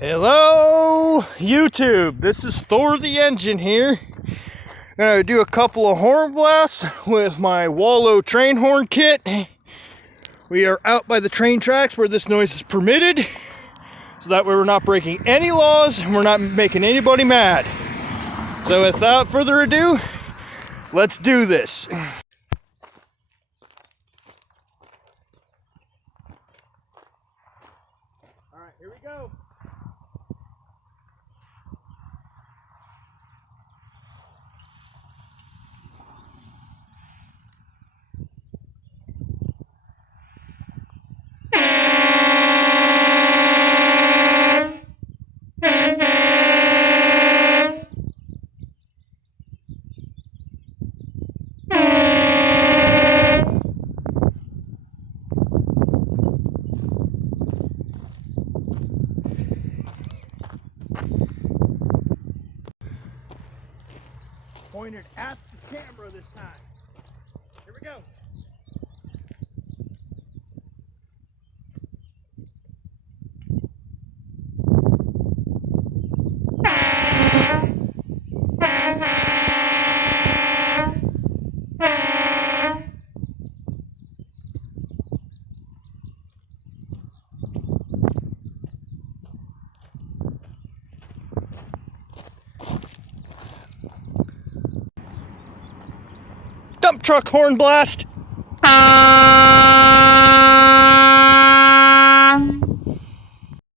Hello YouTube, this is Thor the Engine here. I'm going to do a couple of horn blasts with my WOLO train horn kit. We are out by the train tracks where this noise is permitted, so that way we're not breaking any laws and we're not making anybody mad. So without further ado, let's do this. Alright, here we go. Pointed at the camera this time. Here we go. Dump truck horn blast.